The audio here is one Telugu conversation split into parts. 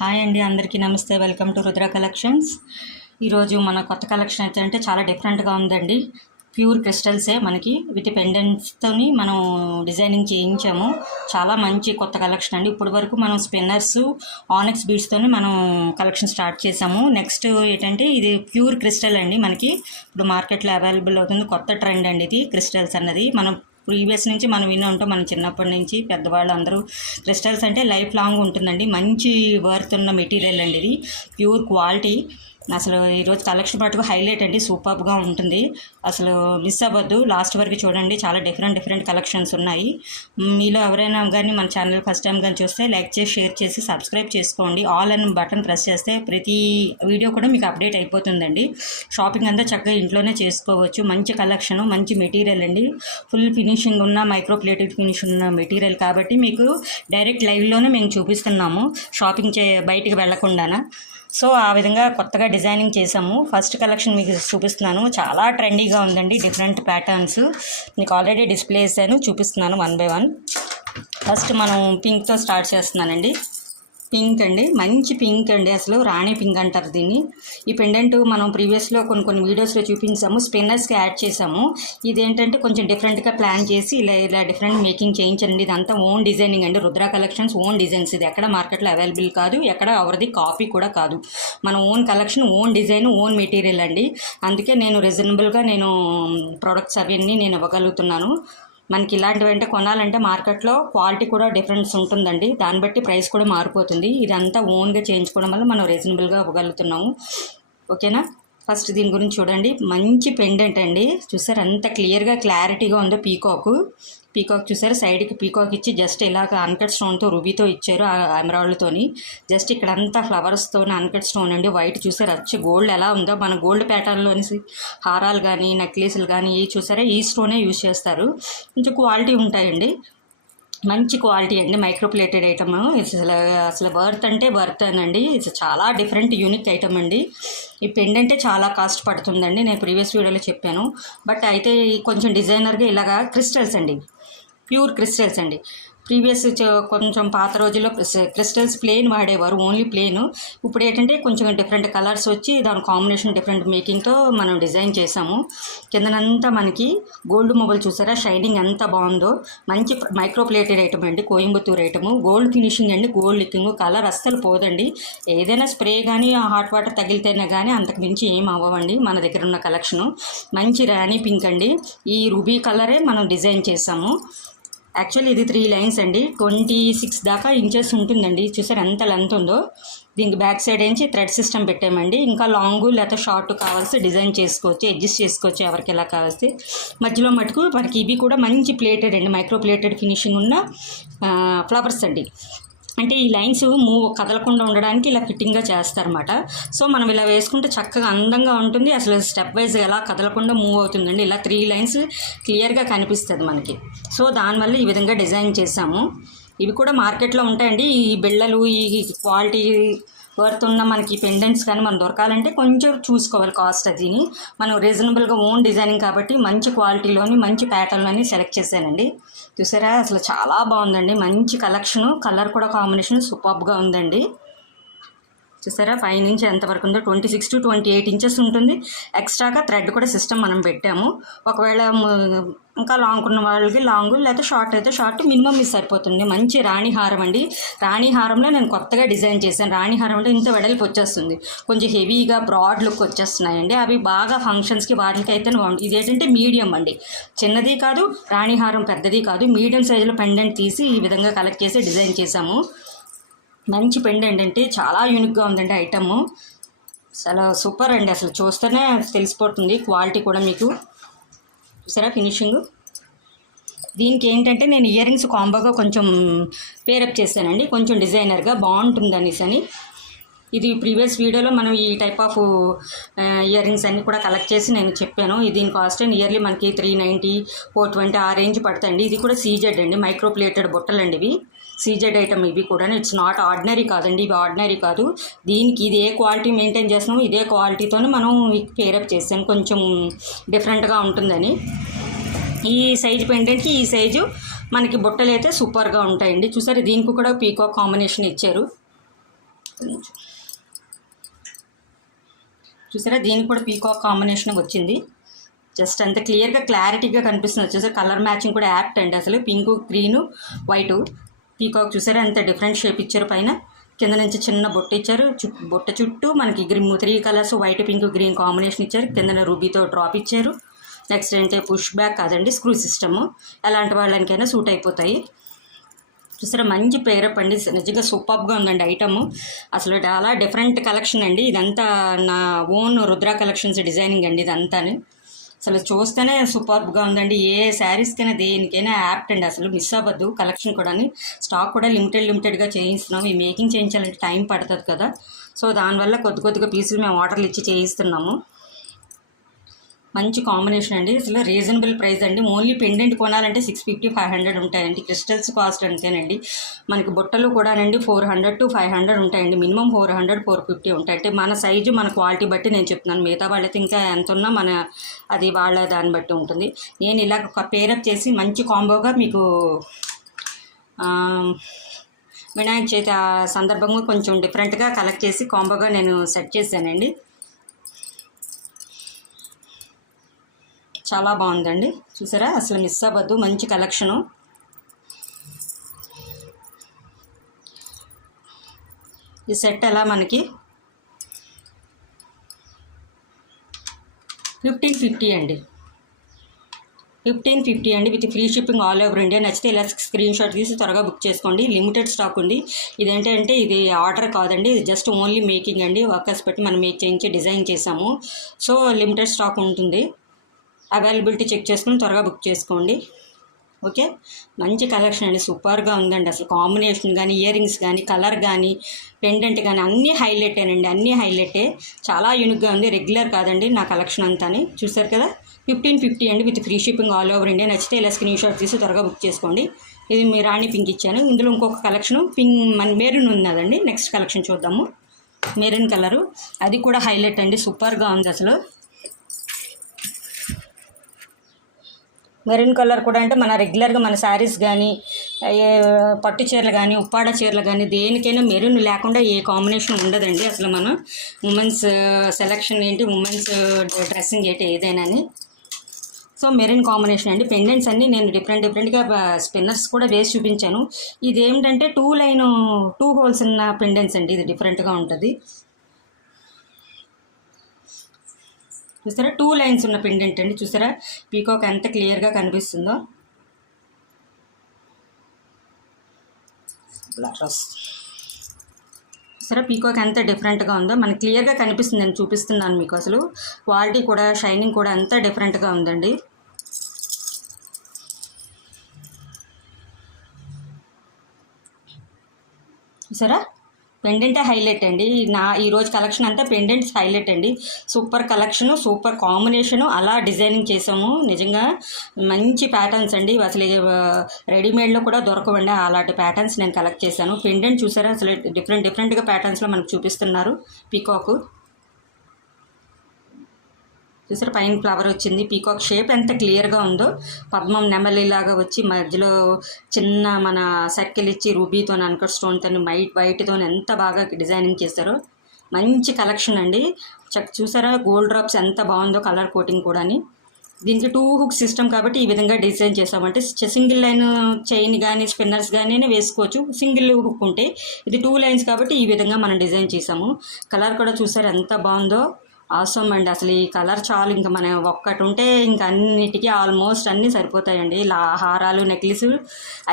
హాయ్ అండి, అందరికీ నమస్తే. Welcome to Rudra collections. ఈరోజు మన కొత్త కలెక్షన్ అయితే చాలా డిఫరెంట్గా ఉందండి. ప్యూర్ క్రిస్టల్సే మనకి విత్ పెండెంట్స్తోని మనం డిజైనింగ్ చేయించాము. చాలా మంచి కొత్త కలెక్షన్ అండి. ఇప్పటి వరకు మనం స్పిన్నర్స్, ఆనెక్స్ బీడ్స్తోని మనం కలెక్షన్ స్టార్ట్ చేసాము. నెక్స్ట్ ఏంటంటే ఇది ప్యూర్ క్రిస్టల్ అండి. మనకి ఇప్పుడు మార్కెట్లో అవైలబుల్ అవుతుంది. కొత్త ట్రెండ్ అండి ఇది క్రిస్టల్స్ అన్నది. మనం ప్రీవియస్ నుంచి మనం వినే ఉంటాం, మన చిన్నప్పటి నుంచి పెద్దవాళ్ళు అందరూ క్రిస్టల్స్ అంటే లైఫ్ లాంగ్ ఉంటుందండి. మంచి వర్త్ ఉన్న మెటీరియల్ అండి ఇది, ప్యూర్ క్వాలిటీ. అసలు ఈరోజు కలెక్షన్ మటుకు హైలైట్ అండి, సూపర్గా ఉంటుంది. అసలు మిస్ అవ్వద్దు, లాస్ట్ వరకు చూడండి. చాలా డిఫరెంట్ కలెక్షన్స్ ఉన్నాయి. మీలో ఎవరైనా కానీ మన ఛానల్ ఫస్ట్ టైం కానీ చూస్తే లైక్ చేసి, షేర్ చేసి, సబ్స్క్రైబ్ చేసుకోండి. ఆల్ అని బటన్ ప్రెస్ చేస్తే ప్రతి వీడియో కూడా మీకు అప్డేట్ అయిపోతుందండి. షాపింగ్ అంతా చక్కగా ఇంట్లోనే చేసుకోవచ్చు. మంచి కలెక్షను, మంచి మెటీరియల్ అండి. ఫుల్ ఫినిషింగ్ ఉన్న మైక్రో ప్లేటెడ్ ఫినిష్ ఉన్న మెటీరియల్ కాబట్టి మీకు డైరెక్ట్ లైవ్లోనే మేము చూపిస్తున్నాము, షాపింగ్ బయటికి వెళ్లకుండానా. సో ఆ విధంగా కొత్తగా డిజైనింగ్ చేసాము. ఫస్ట్ కలెక్షన్ మీకు చూపిస్తున్నాను. చాలా ట్రెండీగా ఉందండి, డిఫరెంట్ ప్యాటర్న్స్ మీకు ఆల్రెడీ డిస్ప్లే చేశాను, చూపిస్తున్నాను 1 by 1. ఫస్ట్ మనం పింక్తో స్టార్ట్ చేస్తున్నానండి. పింక్ అండి, మంచి పింక్ అండి. అసలు రాణి పింక్ అంటారు దీన్ని. ఈ పెండెంట్ మనం ప్రీవియస్లో కొన్ని వీడియోస్లో చూపించాము, స్పిన్నర్స్కి యాడ్ చేసాము. ఇదేంటంటే కొంచెం డిఫరెంట్గా ప్లాన్ చేసి ఇలా డిఫరెంట్ మేకింగ్ చేయించండి. ఇదంతా ఓన్ డిజైనింగ్ అండి, రుద్ర కలెక్షన్స్ ఓన్ డిజైన్స్. ఇది ఎక్కడ మార్కెట్లో అవైలబుల్ కాదు, ఎక్కడ ఎవరిది కాపీ కూడా కాదు. మన own collection, own design, own material అండి. అందుకే నేను రీజనబుల్గా ప్రొడక్ట్స్ అవన్నీ నేను ఇవ్వగలుగుతున్నాను. మనకి ఇలాంటివి అంటే కొనాలంటే మార్కెట్లో క్వాలిటీ కూడా డిఫరెన్స్ ఉంటుందండి, దాన్ని బట్టి ప్రైస్ కూడా మారిపోతుంది. ఇదంతా ఓన్గా చేయించుకోవడం వల్ల మనం రీజనబుల్గా ఇవ్వగలుగుతున్నాము. ఓకేనా. ఫస్ట్ దీని గురించి చూడండి. మంచి పెండెంట్ అండి, చూసారు ఎంత క్లియర్గా క్లారిటీగా ఉందో. పీకాక్ చూసారు, సైడ్కి పీకాక్ ఇచ్చి జస్ట్ ఇలాగ అన్కట్ స్టోన్తో రుబీతో ఇచ్చారు, ఎమరాల్డ్తోని. జస్ట్ ఇక్కడంతా ఫ్లవర్స్తో అన్కట్ స్టోన్ అండి. వైట్ చూసారు, వచ్చి గోల్డ్ ఎలా ఉందో మన గోల్డ్ ప్యాటర్న్లోని హారాలు కానీ నెక్లెస్లు కానీ ఈ చూసారా, ఈ స్టోనే యూజ్ చేస్తారు. కొంచెం క్వాలిటీ ఉంటాయండి, మంచి క్వాలిటీ అండి. Micro plated item. అసలు వర్త్ అనండి. ఇది చాలా డిఫరెంట్ యూనిక్ ఐటమ్ అండి. ఈ పెండెంటే చాలా కాస్ట్ పడుతుందండి, నేను ప్రీవియస్ వీడియోలో చెప్పాను. బట్ అయితే కొంచెం డిజైనర్గా ఇలాగా క్రిస్టల్స్ అండి, ప్యూర్ క్రిస్టల్స్ అండి. ప్రీవియస్ కొంచెం పాత రోజుల్లో క్రిస్టల్స్ ప్లెయిన్ వాడేవారు, ఓన్లీ ప్లెయిన్. ఇప్పుడు ఏంటంటే కొంచెం డిఫరెంట్ కలర్స్ వచ్చి దాని కాంబినేషన్ డిఫరెంట్ మేకింగ్తో మనం డిజైన్ చేసాము. కిందనంతా మనకి గోల్డ్ మొబైల్ చూసారా, షైనింగ్ ఎంత బాగుందో. మంచి మైక్రో ప్లేటెడ్ ఐటమ్ అండి, కోయంబత్తూర్ ఐటము. గోల్డ్ ఫినిషింగ్ అండి, గోల్డ్ లిక్కింగ్. కలర్ అస్సలు పోదండి. ఏదైనా స్ప్రే కానీ హాట్ వాటర్ తగిలితేనే కానీ అంతకు మించి ఏం అవ్వండి మన దగ్గర ఉన్న కలెక్షను. మంచి రాణి పింక్ అండి, ఈ రూబీ కలరే మనం డిజైన్ చేసాము. యాక్చువల్లీ ఇది 3 లైన్స్ అండి, 26 దాకా ఇంచెస్ ఉంటుందండి. చూసారు ఎంత లెంత్ ఉందో. దీనికి బ్యాక్ సైడ్ నుంచి థ్రెడ్ సిస్టమ్ పెట్టామండి. ఇంకా లాంగ్ లేకపోతే షార్ట్ కావాల్సి డిజైన్ చేసుకోవచ్చు, అడ్జస్ట్ చేసుకోవచ్చు ఎవరికి ఎలా కావాల్సి. మధ్యలో మటుకు మనకి ఇవి కూడా మంచి ప్లేటెడ్ అండి, మైక్రో ప్లేటెడ్ ఫినిషింగ్ ఉన్న ఫ్లవర్స్ అండి. అంటే ఈ లైన్స్ కదలకుండా ఉండడానికి ఇలా ఫిట్టింగ్గా చేస్తారన్నమాట. సో మనం ఇలా వేసుకుంటే చక్కగా అందంగా ఉంటుంది. అసలు స్టెప్ వైజ్ ఎలా కదలకుండా మూవ్ అవుతుందండి. ఇలా 3 లైన్స్ క్లియర్గా కనిపిస్తుంది మనకి. సో దానివల్ల ఈ విధంగా డిజైన్ చేసాము. ఇవి కూడా మార్కెట్లో ఉంటాయండి. ఈ బిళ్ళలు, ఈ క్వాలిటీ వర్త్ ఉన్న మనకి పెండెంట్స్ కానీ మనం దొరకాలంటే కొంచెం చూసుకోవాలి కాస్ట్. అదిని మనం రీజనబుల్గా ఓన్ డిజైనింగ్ కాబట్టి మంచి క్వాలిటీలోని మంచి ప్యాటర్న్లోని సెలెక్ట్ చేశానండి. చూసారా, అసలు చాలా బాగుందండి. మంచి కలెక్షను, కలర్ కూడా కాంబినేషన్ సూపర్గా ఉందండి. చూసారా, పైనుంచి ఎంతవరకు ఉందో 26 to 28 ఇంచెస్ ఉంటుంది. ఎక్స్ట్రాగా థ్రెడ్ కూడా సిస్టమ్ మనం పెట్టాము. ఒకవేళ ఇంకా లాంగ్ ఉన్న వాళ్ళకి లాంగ్, లేకపోతే షార్ట్ అయితే షార్ట్, మినిమం ఇది సరిపోతుంది. మంచి రాణి హారం అండి. రాణి హారంలో నేను కొత్తగా డిజైన్ చేశాను. రాణి హారం అంటే ఇంత వెడల్పు వచ్చేస్తుంది, కొంచెం హెవీగా బ్రాడ్ లుక్ వచ్చేస్తున్నాయండి. అవి బాగా ఫంక్షన్స్కి వాటికి అయితే ఇదేంటంటే మీడియం అండి, చిన్నది కాదు, రాణి హారం పెద్దది కాదు, మీడియం సైజులో పెండెంట్ తీసి ఈ విధంగా కలెక్ట్ చేసి డిజైన్ చేశాము. మంచి పెండెంట్ అంటే చాలా యూనిక్గా ఉందండి ఐటమ్. చాలా సూపర్ అండి, అసలు చూస్తేనే తెలిసిపోతుంది క్వాలిటీ కూడా మీకు. చూసారా ఫినిషింగ్. దీనికి ఏంటంటే నేను ఇయర్ రింగ్స్ కాంబోగా కొంచెం పేరప్ చేశానండి, కొంచెం డిజైనర్గా బాగుంటుంది అనేసి అని. ఇది ప్రీవియస్ వీడియోలో మనం ఈ టైప్ ఆఫ్ ఇయర్ రింగ్స్ అన్నీ కూడా కలెక్ట్ చేసి నేను చెప్పాను. దీని కాస్ట్ నియర్లీ మనకి 390, 420 ఆ రేంజ్ పడుతుంది. ఇది కూడా సీజెడ్ అండి, మైక్రో ప్లేటెడ్ బుట్టలు అండి ఇవి. సీజెడ్ ఐటమ్ ఇవి కూడా. ఇట్స్ నాట్ ఆర్డినరీ కాదండి, ఇవి ఆర్డినరీ కాదు. దీనికి ఇది ఏ క్వాలిటీ మెయింటైన్ చేస్తున్నామో ఇదే క్వాలిటీతోనే మనం పేరప్ చేసాను, కొంచెం డిఫరెంట్గా ఉంటుందని. ఈ సైజు పెండెంట్కి ఈ సైజు మనకి బుట్టలు అయితే సూపర్గా ఉంటాయండి. చూసారు, దీనికి కూడా పీకాక్ కాంబినేషన్ ఇచ్చారు. చూసారా, దీనికి కూడా పీకాక్ కాంబినేషన్ వచ్చింది. జస్ట్ అంత క్లియర్గా క్లారిటీగా కనిపిస్తుంది. వచ్చేసరి కలర్ మ్యాచింగ్ కూడా యాప్ట్ అండి. అసలు పింక్, గ్రీను, వైటు పీకాక్ చూసారా అంత డిఫరెంట్ షేప్ ఇచ్చారు. పైన కింద నుంచి చిన్న బొట్టు ఇచ్చారు. బొట్ట చుట్టూ మనకి 3 colours white, pink, green combination ఇచ్చారు. కింద రూబీతో డ్రాప్ ఇచ్చారు. నెక్స్ట్ ఏంటంటే పుష్ బ్యాక్ కాదండి, స్క్రూ సిస్టము. ఎలాంటి వాళ్ళకైనా సూట్ అయిపోతాయి. చూసారా మంచి పేరప్ అండి. నిజంగా సూపర్గా ఉందండి ఐటమ్. అసలు చాలా డిఫరెంట్ కలెక్షన్ అండి. ఇదంతా నా ఓన్ రుద్ర కలెక్షన్స్ డిజైనింగ్ అండి ఇదంతా. అసలు చూస్తేనే సూపర్గా ఉందండి. ఏ శారీస్కైనా దేనికైనా యాప్ట్ అండి. అసలు మిస్ అవ్వద్దు. కలెక్షన్ కూడా స్టాక్ కూడా లిమిటెడ్గా చేయిస్తున్నాం. ఈ మేకింగ్ చేయించాలంటే టైం పడుతుంది కదా. సో దానివల్ల కొద్దిగా పీసులు మేము ఆర్డర్లు ఇచ్చి చేయిస్తున్నాము. మంచి కాంబినేషన్ అండి. అసలు రీజనబుల్ ప్రైస్ అండి. ఓన్లీ పెండెంట్ కొనాలంటే 650, 500 ఉంటాయండి. క్రిస్టల్స్ కాస్ట్ అంతేనండి. మనకి బుట్టలు కూడానండి 400 to 500 ఉంటాయండి. మినిమం 400, 450 ఉంటాయి. అంటే మన సైజు, మన క్వాలిటీ బట్టి నేను చెప్తున్నాను. మిగతా వాళ్ళైతే ఇంకా ఎంత ఉన్నా అది వాళ్ళ దాన్ని బట్టి ఉంటుంది. నేను ఇలా ఒక పేరప్ చేసి మంచి కాంబోగా మీకు వినాయక చవితి సందర్భంగా కొంచెం డిఫరెంట్గా కలెక్ట్ చేసి కాంబోగా నేను సెట్ చేశానండి. చాలా బాగుందండి. చూసారా అసలు మిస్ అవ్వద్దు. మంచి కలెక్షను. ఈ సెట్ ఎలా మనకి 1550 అండి. 1550 అండి with free shipping all over India. నచ్చితే ఇలా స్క్రీన్ షాట్ తీసి త్వరగా బుక్ చేసుకోండి. లిమిటెడ్ స్టాక్ ఉంది. ఇదేంటంటే ఇది ఆర్డర్ కాదండి, ఇది జస్ట్ ఓన్లీ మేకింగ్ అండి. వర్కర్స్ పెట్టి మనం మేక్ చేయించి డిజైన్ చేసాము. సో లిమిటెడ్ స్టాక్ ఉంటుంది. అవైలబిలిటీ చెక్ చేసుకుని త్వరగా బుక్ చేసుకోండి. ఓకే, మంచి కలెక్షన్ అండి. సూపర్గా ఉందండి. అసలు కాంబినేషన్ కానీ, ఇయర్ రింగ్స్ కానీ, కలర్ కానీ, పెండెంట్ కానీ అన్నీ హైలైటేనండి. అన్నీ హైలైటే. చాలా యూనిక్గా ఉంది. రెగ్యులర్ కాదండి నా కలెక్షన్ అంతా. చూసారు కదా 1550 అండి with free shipping all over India. నచ్చితే ఇలా స్క్రీన్ షాట్ తీసి త్వరగా బుక్ చేసుకోండి. ఇది మీ రాణి పింక్ ఇచ్చాను. ఇందులో ఇంకొక కలెక్షన్ మన మెరూన్ ఉన్నదండి. నెక్స్ట్ కలెక్షన్ చూద్దాము. మెరూన్ కలరు, అది కూడా హైలైట్ అండి. సూపర్గా ఉంది అసలు. మెరూన్ కలర్ కూడా అంటే మన రెగ్యులర్గా మన శారీస్ కానీ, పట్టు చీరలు కానీ, ఉప్పాడ చీరలు కానీ దేనికైనా మెరూన్ లేకుండా ఏ కాంబినేషన్ ఉండదండి. అసలు మన ఉమెన్స్ సెలెక్షన్ ఏంటి, ఉమెన్స్ డ్రెస్సింగ్ ఏంటి ఏదైనా. సో మెరూన్ కాంబినేషన్ అండి. పెండెంట్స్ అన్నీ నేను డిఫరెంట్గా స్పిన్నర్స్ కూడా వేసి చూపించాను. ఇది ఏమిటంటే 2 హోల్స్ ఉన్న పెండెంట్స్ అండి. ఇది డిఫరెంట్గా ఉంటుంది. చూసారా 2 లైన్స్ ఉన్న పెండెంట్ అండి. చూసారా పీకాక్ ఎంత క్లియర్గా కనిపిస్తుందో. చూసారా పీకాక్ ఎంత డిఫరెంట్గా ఉందో మనకి క్లియర్గా కనిపిస్తుంది. నేను చూపిస్తున్నాను మీకు. అసలు క్వాలిటీ కూడా, షైనింగ్ కూడా అంతా డిఫరెంట్గా ఉందండి. చూసారా పెండెంటే హైలైట్ అండి. ఈరోజు కలెక్షన్ అంతా పెండెంట్స్ హైలైట్ అండి. సూపర్ కలెక్షను, సూపర్ కాంబినేషను, అలా డిజైనింగ్ చేసాము. నిజంగా మంచి ప్యాటర్న్స్ అండి. అసలు రెడీమేడ్లో కూడా దొరకవండి అలాంటి ప్యాటర్న్స్ నేను కలెక్ట్ చేశాను. పెండెంట్ చూసారా అసలు డిఫరెంట్గా ప్యాటర్న్స్లో మనకు చూపిస్తున్నారు. పీకాకు చూసారా పైన ఫ్లవర్ వచ్చింది. పీకాక్ షేప్ ఎంత క్లియర్గా ఉందో. పద్మం నెమలిలాగా వచ్చి మధ్యలో చిన్న మన సర్కిల్ ఇచ్చి రూబీతో అన్కట్ స్టోన్తో వైట్తో ఎంత బాగా డిజైనింగ్ చేశారో. మంచి కలెక్షన్ అండి. చూసారా గోల్డ్ డ్రాప్స్ ఎంత బాగుందో, కలర్ కోటింగ్ కూడా. దీనికి 2 హుక్ సిస్టమ్ కాబట్టి ఈ విధంగా డిజైన్ చేసామంటే సింగిల్ లైన్ చైన్ కానీ, స్పిన్నర్స్ కానీ వేసుకోవచ్చు. సింగిల్ హుక్ ఉంటే ఇది 2 లైన్స్ కాబట్టి ఈ విధంగా మనం డిజైన్ చేసాము. కలర్ కూడా చూసారా ఎంత బాగుందో. అవసరం అండి. అసలు ఈ కలర్ చాలు. ఇంకా మనం ఒక్కటి ఉంటే ఇంకా అన్నిటికీ ఆల్మోస్ట్ అన్నీ సరిపోతాయండి. హారాలు, నెక్లెస్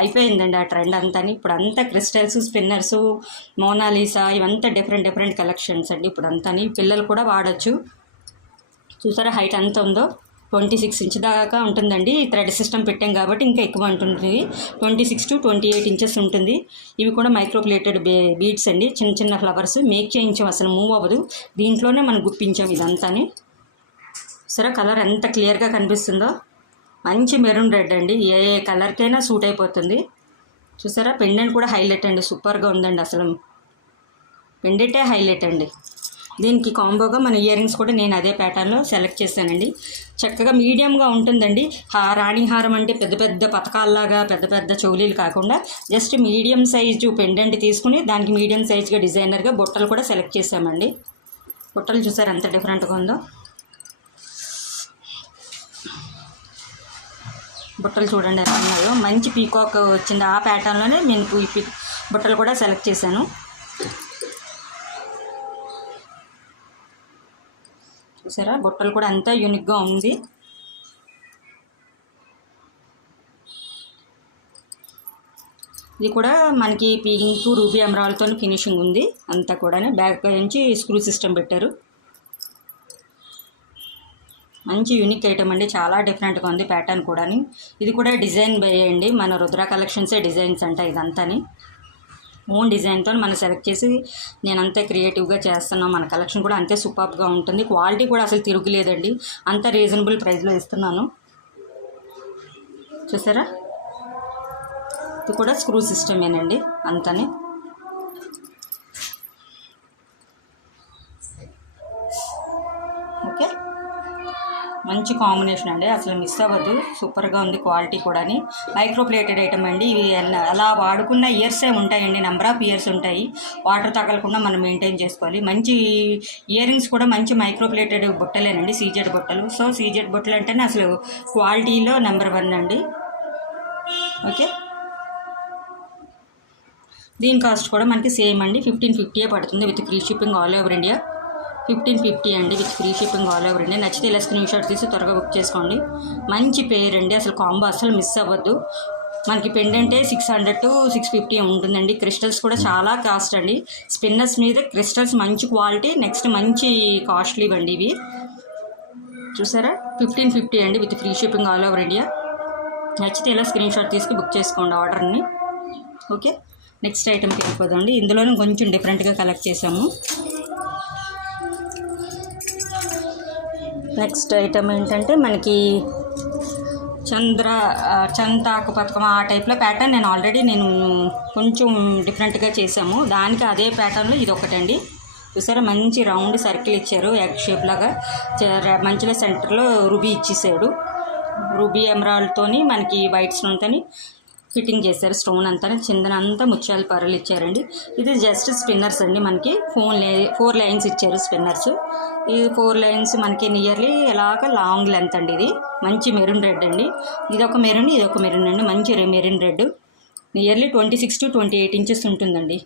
అయిపోయిందండి ఆ ట్రెండ్ అంతా. ఇప్పుడు అంతా క్రిస్టల్స్, స్పిన్నర్స్, మోనాలిసా ఇవంతా డిఫరెంట్ కలెక్షన్స్ అండి ఇప్పుడు అంతా. పిల్లలు కూడా వాడచ్చు. చూసారా హైట్ ఎంత ఉందో. 26 ఇంచ్ దాకా ఉంటుందండి. థ్రెడ్ సిస్టమ్ పెట్టాం కాబట్టి ఇంకా ఎక్కువ ఉంటుంది. 26 to 28 ఇంచెస్ ఉంటుంది. ఇవి కూడా మైక్రో ప్లేటెడ్ బీడ్స్ అండి. చిన్న ఫ్లవర్స్ మేక్ చేయించాం. అసలు మూవ్ అవ్వదు. దీంట్లోనే మనం గుప్పించాం ఇదంతా. సరే కలర్ ఎంత క్లియర్గా కనిపిస్తుందో. మంచి మెరూన్ రెడ్ అండి. ఏ కలర్కైనా సూట్ అయిపోతుంది. చూసారా పెండెంట్ కూడా హైలైట్ అండి. సూపర్గా ఉందండి. అసలు పెండెంటే హైలైట్ అండి. దీనికి కాంబోగా మన ఇయర్ రింగ్స్ కూడా నేను అదే ప్యాటర్న్లో సెలెక్ట్ చేశానండి. చక్కగా మీడియంగా ఉంటుందండి. రాణి హారం అంటే పెద్ద పెద్ద పథకాల్లాగా పెద్ద పెద్ద చౌలీలు కాకుండా జస్ట్ మీడియం సైజు పెండెంట్ తీసుకుని దానికి మీడియం సైజుగా డిజైనర్గా బుట్టలు కూడా సెలెక్ట్ చేసామండి. బుట్టలు చూసారు ఎంత డిఫరెంట్గా ఉందో. బుట్టలు చూడండి ఎలా ఉన్నాయో. మంచి పీకాక్ వచ్చింది. ఆ ప్యాటర్న్లోనే నేను బుట్టలు కూడా సెలెక్ట్ చేశాను. చూసారా బుట్టలు కూడా అంతా యూనిక్గా ఉంది. ఇది కూడా మనకి పింక్ రూబీ ఎమరాల్డ్తో ఫినిషింగ్ ఉంది. అంతా కూడా బ్యాక్ నుంచి స్క్రూ సిస్టమ్ పెట్టారు. మంచి యూనిక్ ఐటమ్ అండి. చాలా డిఫరెంట్గా ఉంది ప్యాటర్న్ కూడా. ఇది కూడా డిజైన్ వేయండి. మన రుద్ర కలెక్షన్సే డిజైన్స్ అంట ఇదంతాని. ఓన్ డిజైన్తో మనం సెలెక్ట్ చేసి నేనంతే క్రియేటివ్గా చేస్తున్నాను. మన కలెక్షన్ కూడా అంతే సూపర్గా ఉంటుంది. క్వాలిటీ కూడా అసలు తిరుగులేదండి. అంత రీజనబుల్ ప్రైస్లో ఇస్తున్నాను. చూసారా ఇది కూడా స్క్రూ సిస్టమేనండి అంతని. ఓకే, మంచి కాంబినేషన్ అండి. అసలు మిస్ అవ్వద్దు. సూపర్గా ఉంది క్వాలిటీ కూడా. మైక్రో ప్లేటెడ్ ఐటమ్ అండి. ఇవి అలా వాడుకున్న ఇయర్సే ఉంటాయండి. నెంబర్ ఆఫ్ ఇయర్స్ ఉంటాయి. వాటర్ తగలకుండా మనం మెయింటైన్ చేసుకోవాలి. మంచి ఇయర్ రింగ్స్ కూడా మంచి మైక్రో ప్లేటెడ్ బుట్టలేనండి. సీజెడ్ బుట్టలు. సో సీజెడ్ బుట్టలు అంటేనే అసలు క్వాలిటీలో నెంబర్ 1 అండి. ఓకే, దీని కాస్ట్ కూడా మనకి సేమ్ అండి. 1550 పడుతుంది with free shipping all over India. 1550 అండి with free shipping all over India. నచ్చితే ఇలా స్క్రీన్ షాట్ తీసి త్వరగా బుక్ చేసుకోండి. మంచి పేర్ అండి. అసలు కాంబో అసలు మిస్ అవ్వద్దు. మనకి పెండెంటే 600 to 650 ఉంటుందండి. క్రిస్టల్స్ కూడా చాలా కాస్ట్ అండి. స్పిన్నర్స్ మీద క్రిస్టల్స్ మంచి క్వాలిటీ. నెక్స్ట్ మంచి కాస్ట్లీ అండి ఇవి. చూసారా 1550 అండి with free shipping all over India. నచ్చితే ఇలా స్క్రీన్ షాట్ తీసుకుని బుక్ చేసుకోండి ఆర్డర్ని. ఓకే, నెక్స్ట్ ఐటెంకి వెళ్ళిపోదండి. ఇందులోనే కొంచెం డిఫరెంట్గా కలెక్ట్ చేసాము. నెక్స్ట్ ఐటమ్ ఏంటంటే మనకి చంతాకు పథకం ఆ టైప్లో ప్యాటర్న్ నేను కొంచెం డిఫరెంట్గా చేసాము. దానికి అదే ప్యాటర్న్లో ఇది ఒకటండి. చూసారా మంచి రౌండ్ సర్కిల్ ఇచ్చారు. ఎగ్ షేప్ లాగా మంచిగా సెంటర్లో రూబీ ఇచ్చేసాడు. రూబీ ఎమరాల్డ్తోని మనకి వైట్ స్టోన్తోని ఫిట్టింగ్ చేశారు. స్టోన్ అంతా చిందనంతా ముత్యాల పరలు ఇచ్చారండి. ఇది జస్ట్ స్పిన్నర్స్ అండి. మనకి 4 లైన్స్ ఇచ్చారు స్పిన్నర్స్. ఈ 4 లైన్స్ మనకి నియర్లీ ఎలాగ లాంగ్ లెంత్ అండి. ఇది మంచి మెరూన్ రెడ్ అండి. ఇదొక మెరూన్ అండి. మంచి maroon red. Nearly 26 to 28 inches ఉంటుందండి.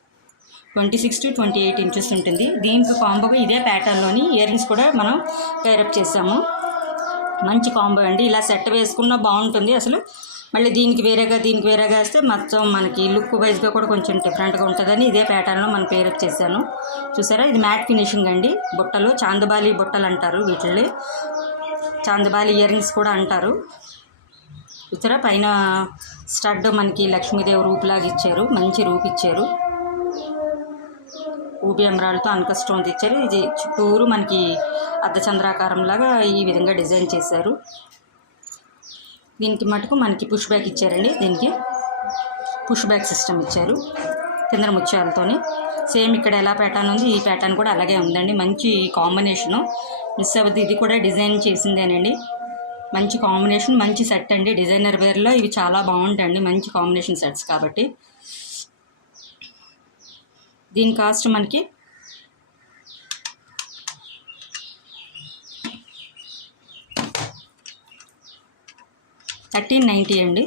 26 to 28 ఇంచెస్ ఉంటుంది. దీనికి కాంబోగా ఇదే ప్యాటర్న్లోని ఇయర్ రింగ్స్ కూడా మనం పేరప్ చేసాము. మంచి కాంబో అండి. ఇలా సెట్ వేసుకున్నా బాగుంటుంది. అసలు మళ్ళీ దీనికి వేరేగా వేస్తే మొత్తం మనకి లుక్ వైజ్గా కూడా కొంచెం డిఫరెంట్గా ఉంటుందని ఇదే ప్యాటర్న్లో మనం పేరప్ చేశాను. చూసారా ఇది మ్యాట్ ఫినిషింగ్ అండి. బుట్టలు చాందబాలి బుట్టలు అంటారు వీటిని. చాందబాలి ఇయర్ రింగ్స్ కూడా అంటారు. చూసారా పైన స్టడ్ మనకి లక్ష్మీదేవి రూపులాగా ఇచ్చారు. మంచి రూపు ఇచ్చారు. రూబీ ఎమరాల్డ్తో అంక స్టోన్ ఇచ్చారు. ఇది చుట్టూరు మనకి అర్ధచంద్రాకారంలాగా ఈ విధంగా డిజైన్ చేశారు. దీనికి మటుకు మనకి పుష్ బ్యాక్ ఇచ్చారండి. దీనికి పుష్ బ్యాక్ సిస్టమ్ ఇచ్చారు కింద ముత్యాలతోని. సేమ్ ఇక్కడ ఎలా ప్యాటర్న్ ఉంది ఈ ప్యాటర్న్ కూడా అలాగే ఉందండి. మంచి కాంబినేషను. మిస్ అవ్వద్దు. ఇది కూడా డిజైన్ చేసిందేనండి. మంచి కాంబినేషన్, మంచి సెట్ అండి. డిజైనర్ వేర్లో ఇవి చాలా బాగుంటాయండి. మంచి కాంబినేషన్ సెట్స్ కాబట్టి. దీని కాస్ట్ మనకి 1390 అండి.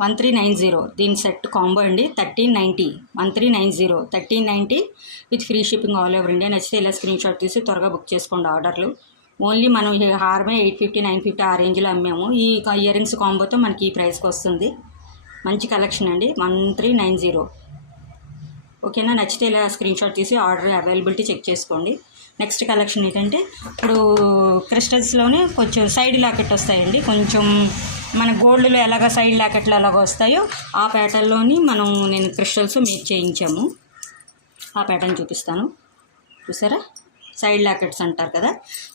1390 దీని సెట్ కాంబో అండి. 1390 with free shipping all over India. నచ్చితే ఇలా స్క్రీన్ షాట్ తీసి త్వరగా బుక్ చేసుకోండి ఆర్డర్లు. ఓన్లీ మనం ఈ హారమే 850, 950 ఆ రేంజ్లో అమ్మాము. ఈ ఇయర్ రింగ్స్ కాంబోతో మనకి ఈ ప్రైస్కి వస్తుంది. మంచి కలెక్షన్ అండి. 1390. ఓకేనా. నచ్చితే ఇలా స్క్రీన్ షాట్ తీసి ఆర్డర్ అవైలబిలిటీ చెక్ చేసుకోండి. నెక్స్ట్ కలెక్షన్ ఏంటంటే ఇప్పుడు క్రిస్టల్స్లోనే కొంచెం సైడ్ లాకెట్ వస్తాయండి. కొంచెం మన గోల్డ్లో ఎలాగ సైడ్ లాకెట్లు ఎలాగ వస్తాయో ఆ ప్యాటర్న్లోని నేను క్రిస్టల్స్ మేక్ చేయించాము. ఆ ప్యాటర్న్ చూపిస్తాను. చూసారా సైడ్ లాకెట్స్ అంటారు కదా,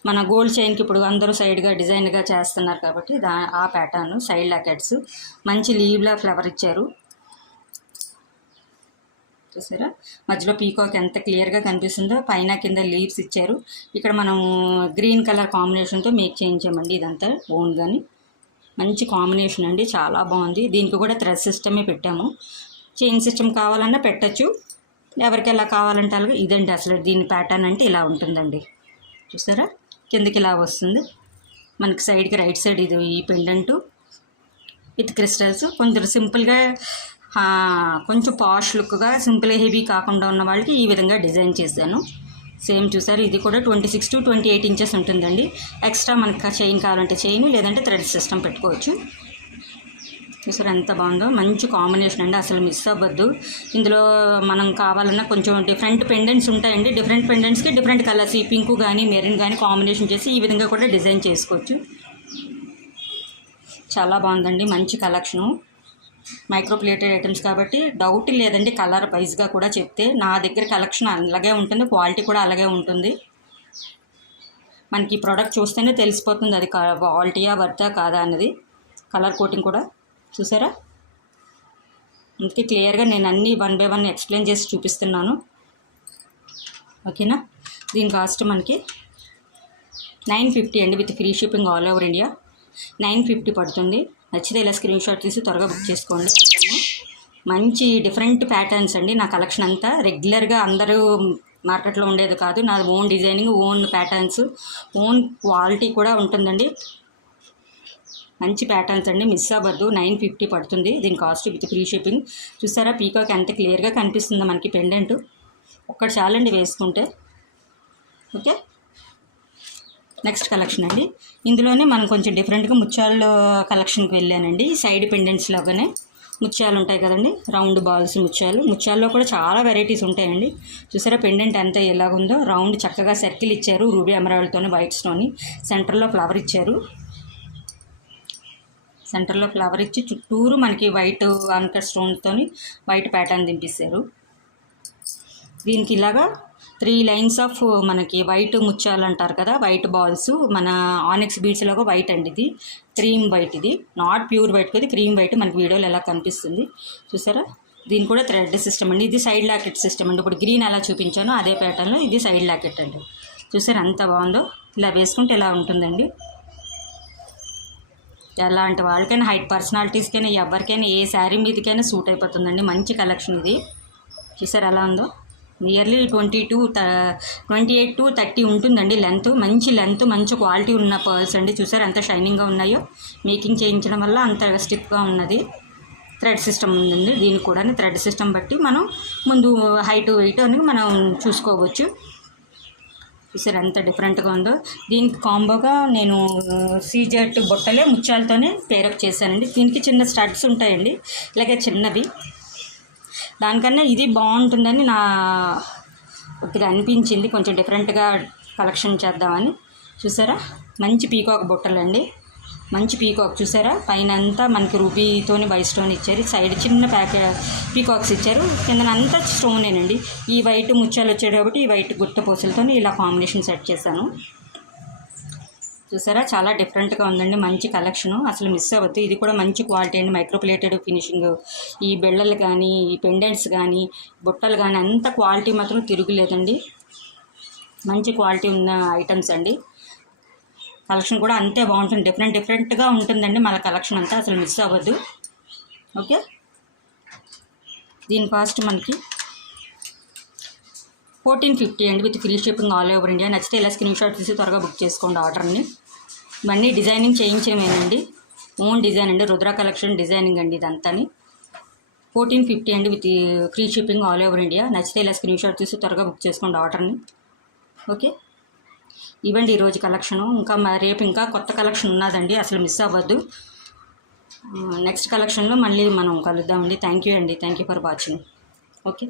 మన గోల్డ్ చైన్కి ఇప్పుడు అందరూ సైడ్గా డిజైన్గా చేస్తున్నారు కాబట్టి ఆ ప్యాటర్న్ సైడ్ లాకెట్స్. మంచి లీవ్లా ఫ్లవర్ ఇచ్చారు. చూసారా మధ్యలో పీకాక్ ఎంత క్లియర్గా కనిపిస్తుందో, పైన కింద లీవ్స్ ఇచ్చారు. ఇక్కడ మనం గ్రీన్ కలర్ కాంబినేషన్తో మేక్ చేయించామండి. ఇదంతా ఓన్గాని మంచి కాంబినేషన్ అండి, చాలా బాగుంది. దీనికి కూడా థ్రెడ్ సిస్టమే పెట్టాము. చైన్ సిస్టమ్ కావాలన్నా పెట్టచ్చు, ఎవరికి ఎలా కావాలంటే అలాగే. ఇదండి అసలు దీని ప్యాటర్న్ అంటే ఇలా ఉంటుందండి. చూసారా కిందకి ఇలా వస్తుంది, మనకి సైడ్కి రైట్ సైడ్ ఇది ఈ పెండెంటు విత్ క్రిస్టల్స్. కొంచెం సింపుల్గా కొంచెం పాష్ లుక్గా సింపుల్ హెవీ కాకుండా ఉన్న వాళ్ళకి ఈ విధంగా డిజైన్ చేశాను. సేమ్ చూసారు, ఇది కూడా 26 to 28 ఇంచెస్ ఉంటుందండి. ఎక్స్ట్రా మనకి చైన్ కావాలంటే చైన్, లేదంటే థ్రెడ్ సిస్టమ్ పెట్టుకోవచ్చు. చూసారు ఎంత బాగుందో, మంచి కాంబినేషన్ అండి, అసలు మిస్ అవ్వద్దు. ఇందులో మనం కావాలన్నా కొంచెం డిఫరెంట్ పెండెంట్స్ ఉంటాయండి. డిఫరెంట్ పెండెంట్స్కి డిఫరెంట్ కలర్స్, ఈ పింక్ కానీ మెరూన్ కానీ కాంబినేషన్ చేసి ఈ విధంగా కూడా డిజైన్ చేసుకోవచ్చు. చాలా బాగుందండి, మంచి కలెక్షను. మైక్రోప్లేటెడ్ ఐటమ్స్ కాబట్టి డౌట్ లేదండి, కలర్ వైజ్గా కూడా చెప్తే. నా దగ్గర కలెక్షన్ అలాగే ఉంటుంది, క్వాలిటీ కూడా అలాగే ఉంటుంది. మనకి ఈ ప్రోడక్ట్ చూస్తేనే తెలిసిపోతుంది అది క్వాలిటీయా వర్తా కాదా అన్నది. కలర్ కోటింగ్ కూడా చూసారా, అందుకే క్లియర్గా నేను అన్నీ 1 by 1 ఎక్స్ప్లెయిన్ చేసి చూపిస్తున్నాను. ఓకేనా. దీని కాస్ట్ మనకి 950 అండి, with free shipping all over India. 950 పడుతుంది. నచ్చితే ఇలా స్క్రీన్ షాట్ తీసి త్వరగా బుక్ చేసుకోండి. మంచి డిఫరెంట్ ప్యాటర్న్స్ అండి. నా కలెక్షన్ అంతా రెగ్యులర్గా అందరూ మార్కెట్లో ఉండేది కాదు. నా own designing, own patterns, own quality కూడా ఉంటుందండి. మంచి ప్యాటర్న్స్ అండి, మిస్ అవ్వద్దు. 950 పడుతుంది దీని కాస్ట్ విత్ ఫ్రీ షిప్పింగ్. చూసారా పీకాక్ ఎంత క్లియర్గా కనిపిస్తుందో మనకి పెండెంట్. ఒక్కటి చాలండి వేసుకుంటే. ఓకే, నెక్స్ట్ కలెక్షన్ అండి. ఇందులోనే మనం కొంచెం డిఫరెంట్గా ముత్యాల కలెక్షన్కి వెళ్ళానండి. సైడ్ పెండెంట్స్ లాగానే ముత్యాలు ఉంటాయి కదండి, రౌండ్ బాల్స్ ముత్యాల్లో కూడా చాలా వెరైటీస్ ఉంటాయండి. చూసారా పెండెంట్ ఎంత ఎలాగుందో, రౌండ్ చక్కగా సర్కిల్ ఇచ్చారు రూబీ ఎమరాల్డ్తోని, వైట్ స్టోన్. సెంటర్లో ఫ్లవర్ ఇచ్చారు. సెంటర్లో ఫ్లవర్ ఇచ్చి చుట్టూరు మనకి వైట్ ఆన్కర్ స్టోన్తోని వైట్ ప్యాటర్న్ దింపిస్తారు. దీనికి ఇలాగా 3 లైన్స్ ఆఫ్ మనకి వైట్ ముత్యాలు అంటారు కదా, వైట్ బాల్స్. మన ఆనిక్స్ బీడ్స్ లాగా వైట్ అండి, ఇది క్రీమ్ వైట్, ఇది నాట్ ప్యూర్ వైట్ కదా, క్రీమ్ వైట్. మనకి వీడియోలో ఎలా కనిపిస్తుంది చూసారా. దీని కూడా థ్రెడ్ సిస్టమ్ అండి, ఇది సైడ్ లాకెట్ సిస్టమ్ అండి. ఇప్పుడు గ్రీన్ ఎలా చూపించానో అదే ప్యాటర్న్లో ఇది సైడ్ లాకెట్ అండి. చూసారా ఎంత బాగుందో, ఇలా వేసుకుంటే ఎలా ఉంటుందండి. ఎలాంటి వాళ్ళకైనా, హైట్ పర్సనాలిటీస్కైనా, ఎవరికైనా, ఏ శారీ మీదకైనా సూట్ అయిపోతుందండి. మంచి కలెక్షన్ ఇది. చూసారు ఎలా ఉందో. నియర్లీ 28 to 30 ఉంటుందండి లెంత్. మంచి లెంత్, మంచి క్వాలిటీ ఉన్న పర్ల్స్ అండి. చూసారు ఎంత షైనింగ్గా ఉన్నాయో. మేకింగ్ చేయించడం వల్ల అంత స్టిఫ్గా ఉన్నది. థ్రెడ్ సిస్టమ్ ఉందండి దీనికి కూడా. థ్రెడ్ సిస్టమ్ బట్టి మనం ముందు హైట్ వెయిట్ అని మనం చూసుకోవచ్చు. చూసారు ఎంత డిఫరెంట్గా ఉందో. దీనికి కాంబోగా నేను సీజెట్ బొట్టలే ముత్యాలతోనే పేరప్ చేశానండి. దీనికి చిన్న స్టడ్స్ ఉంటాయండి, ఇలాగే చిన్నవి. దానికన్నా ఇది బాగుంటుందని నా కొద్దిగా అనిపించింది, కొంచెం డిఫరెంట్గా కలెక్షన్ చేద్దామని. చూసారా మంచి పీకాక్ బొట్టలండి, మంచి పీకాక్. చూసారా పైన అంతా మనకి రూబీతోని వైట్ స్టోన్ ఇచ్చారు, సైడ్ చిన్న పీకాక్స్ ఇచ్చారు, కిందనంతా స్టోనేనండి. ఈ వైట్ ముత్యాలు వచ్చాయి కాబట్టి ఈ వైట్ గుత్త పూసలతో ఇలా కాంబినేషన్ సెట్ చేశాను. చూసారా చాలా డిఫరెంట్గా ఉందండి, మంచి కలెక్షను, అసలు మిస్ అవ్వద్దు. ఇది కూడా మంచి క్వాలిటీ అండి, మైక్రోప్లేటెడ్ ఫినిషింగ్. ఈ బెళ్ళలు కానీ, ఈ పెండెంట్స్ కానీ, బుట్టలు కానీ అంత క్వాలిటీ మాత్రం తిరుగులేదండి. మంచి క్వాలిటీ ఉన్న ఐటమ్స్ అండి. కలెక్షన్ కూడా అంతే బాగుంటుంది, డిఫరెంట్గా ఉంటుందండి మన కలెక్షన్ అంతా, అసలు మిస్ అవ్వద్దు. ఓకే, దీని కాస్ట్ మనకి 1450 అండి, with free shipping all over India. నచ్చితే ఇలా స్క్రీన్ షాట్ తీసి త్వరగా బుక్ చేసుకోండి ఆర్డర్ని. ఇవన్నీ డిజైనింగ్ చేయించేమేనండి, ఓన్ డిజైన్ అండి, రుద్ర కలెక్షన్ డిజైనింగ్ అండి ఇదంతాని. 1450 అండి, with free shipping all over India. నచ్చితే ఇలా స్క్రీన్ షాట్ తీసి త్వరగా బుక్ చేసుకోండి ఆర్డర్ని. ఓకే, ఇవ్వండి ఈరోజు కలెక్షను. ఇంకా రేపు ఇంకా కొత్త కలెక్షన్ ఉన్నదండి, అసలు మిస్ అవ్వద్దు. నెక్స్ట్ కలెక్షన్లో మళ్ళీ మనం కలుద్దామండి. థ్యాంక్ యూ అండి, thank you for watching. Okay.